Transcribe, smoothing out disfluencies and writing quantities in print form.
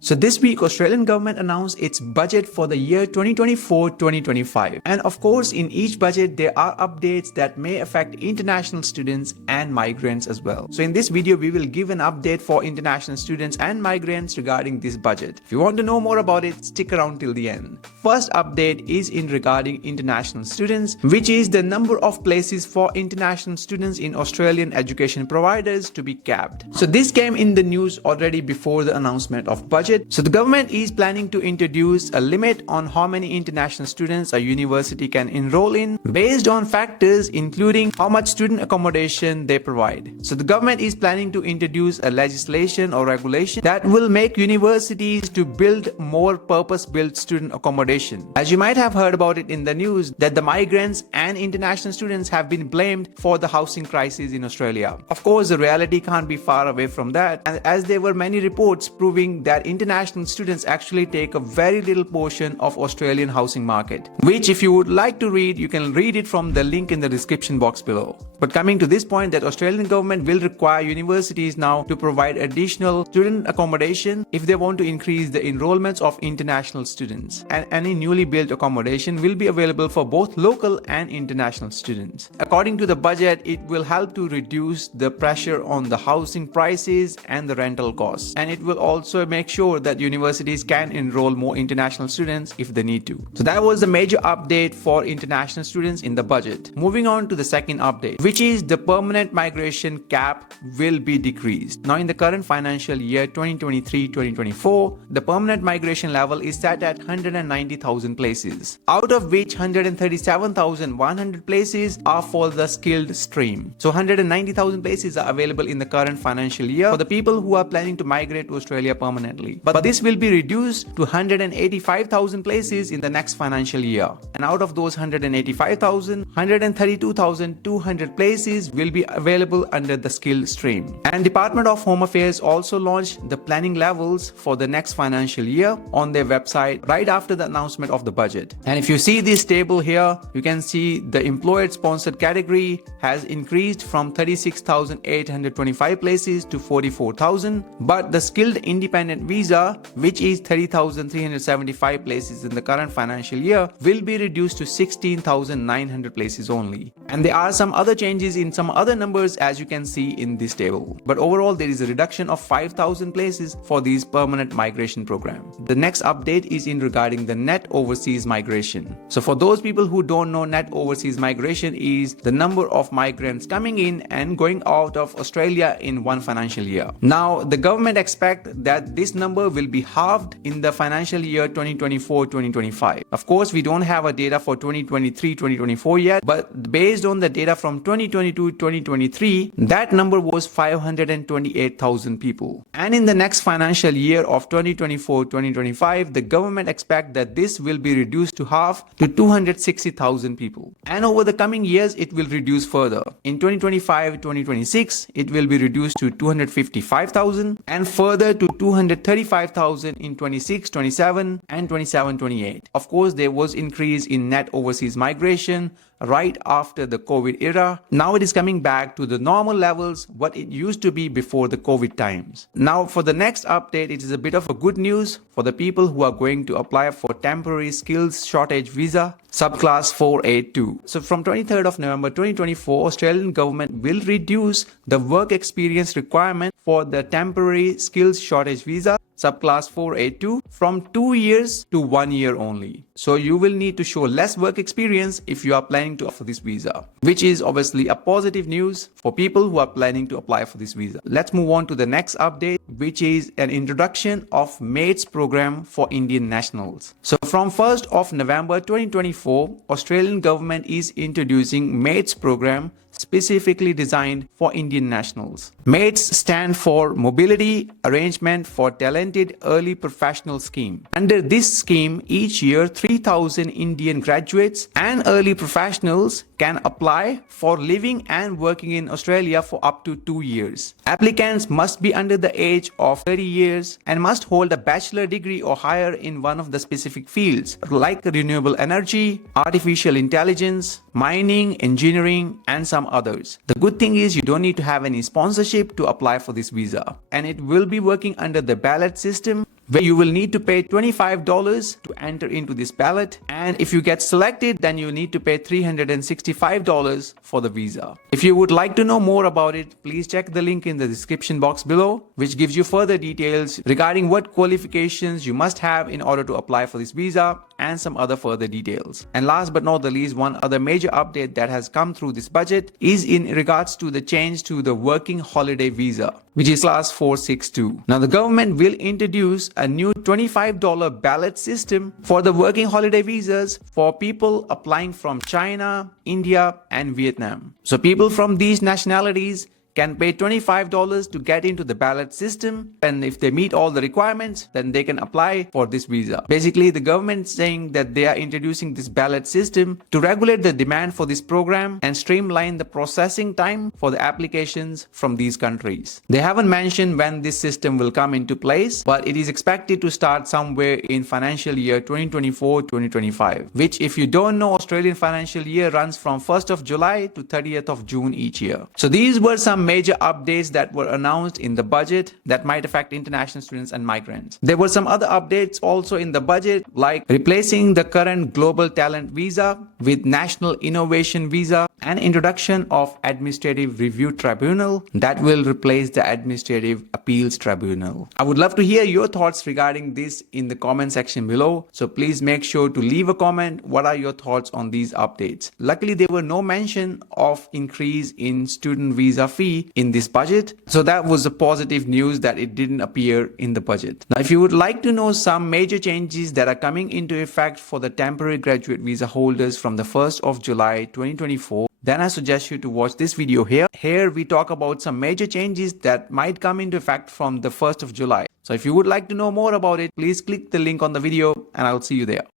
So this week, Australian government announced its budget for the year 2024-2025. And of course, in each budget, there are updates that may affect international students and migrants as well. So in this video, we will give an update for international students and migrants regarding this budget. If you want to know more about it, stick around till the end. First update is in regarding international students, which is the number of places for international students in Australian education providers to be capped. So this came in the news already before the announcement of budget. So the government is planning to introduce a limit on how many international students a university can enroll in based on factors including how much student accommodation they provide. So the government is planning to introduce a legislation or regulation that will make universities to build more purpose-built student accommodation. As you might have heard about it in the news that the migrants and international students have been blamed for the housing crisis in Australia. Of course, the reality can't be far away from that, and as there were many reports proving that international students actually take a very little portion of Australian housing market, which if you would like to read, you can read it from the link in the description box below. But coming to this point, that Australian government will require universities now to provide additional student accommodation if they want to increase the enrollments of international students, and any newly built accommodation will be available for both local and international students. According to the budget, it will help to reduce the pressure on the housing prices and the rental costs, and it will also make sure that universities can enroll more international students if they need to. So that was the major update for international students in the budget. Moving on to the second update, which is the permanent migration cap will be decreased. Now in the current financial year 2023-2024, the permanent migration level is set at 190,000 places, out of which 137,100 places are for the skilled stream. So 190,000 places are available in the current financial year for the people who are planning to migrate to Australia permanently. But this will be reduced to 185,000 places in the next financial year. And out of those 185,000, 132,200 places will be available under the skilled stream. And Department of Home Affairs also launched the planning levels for the next financial year on their website right after the announcement of the budget. And if you see this table here, you can see the employer sponsored category has increased from 36,825 places to 44,000, but the skilled independent visa, which is 30,375 places in the current financial year, will be reduced to 16,900 places only. And there are some other changes in some other numbers as you can see in this table. But overall, there is a reduction of 5,000 places for these permanent migration programs. The next update is in regarding the net overseas migration. So for those people who don't know, net overseas migration is the number of migrants coming in and going out of Australia in one financial year. Now, the government expects that this number will be halved in the financial year 2024-2025. Of course, we don't have a data for 2023-2024 yet, but based on the data from 2022-2023, that number was 528,000 people. And in the next financial year of 2024-2025, the government expects that this will be reduced to half to 260,000 people. And over the coming years, it will reduce further. In 2025-2026, it will be reduced to 255,000 and further to 235,000 in 26-27 and 27-28. Of course, there was increase in net overseas migration right after the COVID era. Now it is coming back to the normal levels what it used to be before the COVID times. Now for the next update, it is a bit of a good news for the people who are going to apply for temporary skills shortage visa, subclass 482. So from 23rd of November 2024, Australian government will reduce the work experience requirement for the temporary skills shortage visa, subclass 482, from 2 years to 1 year only. So you will need to show less work experience if you are planning to offer this visa, which is obviously a positive news for people who are planning to apply for this visa. Let's move on to the next update, which is an introduction of MATES program for Indian nationals. So from 1st of November 2024, Australian government is introducing MATES program specifically designed for Indian nationals. MATES stand for Mobility Arrangement for Talented Early Professional Scheme. Under this scheme, each year 3,000 Indian graduates and early professionals can apply for living and working in Australia for up to 2 years. Applicants must be under the age of 30 years and must hold a bachelor degree or higher in one of the specific fields like renewable energy, artificial intelligence, mining, engineering, and some others. The good thing is you don't need to have any sponsorship to apply for this visa, and it will be working under the ballot system. where you will need to pay $25 to enter into this ballot. And if you get selected, then you need to pay $365 for the visa. If you would like to know more about it, please check the link in the description box below, which gives you further details regarding what qualifications you must have in order to apply for this visa and some other further details. And last but not the least, one other major update that has come through this budget is in regards to the change to the working holiday visa, which is class 462. Now the government will introduce a new $25 ballot system for the working holiday visas for people applying from China, India and Vietnam. So people from these nationalities can pay $25 to get into the ballot system, and if they meet all the requirements, then they can apply for this visa. Basically, the government is saying that they are introducing this ballot system to regulate the demand for this program and streamline the processing time for the applications from these countries. They haven't mentioned when this system will come into place, but it is expected to start somewhere in financial year 2024-2025, which, if you don't know, Australian financial year runs from 1st of July to 30th of June each year. So these were some major updates that were announced in the budget that might affect international students and migrants. There were some other updates also in the budget, like replacing the current global talent visa with national innovation visa and introduction of administrative review tribunal that will replace the administrative appeals tribunal. I would love to hear your thoughts regarding this in the comment section below, so please make sure to leave a comment. What are your thoughts on these updates? Luckily, there were no mention of increase in student visa fee in this budget, so that was a positive news that it didn't appear in the budget. Now, if you would like to know some major changes that are coming into effect for the temporary graduate visa holders from the 1st of July 2024, then I suggest you to watch this video here. Here we talk about some major changes that might come into effect from the 1st of July. So if you would like to know more about it, please click the link on the video and I'll see you there.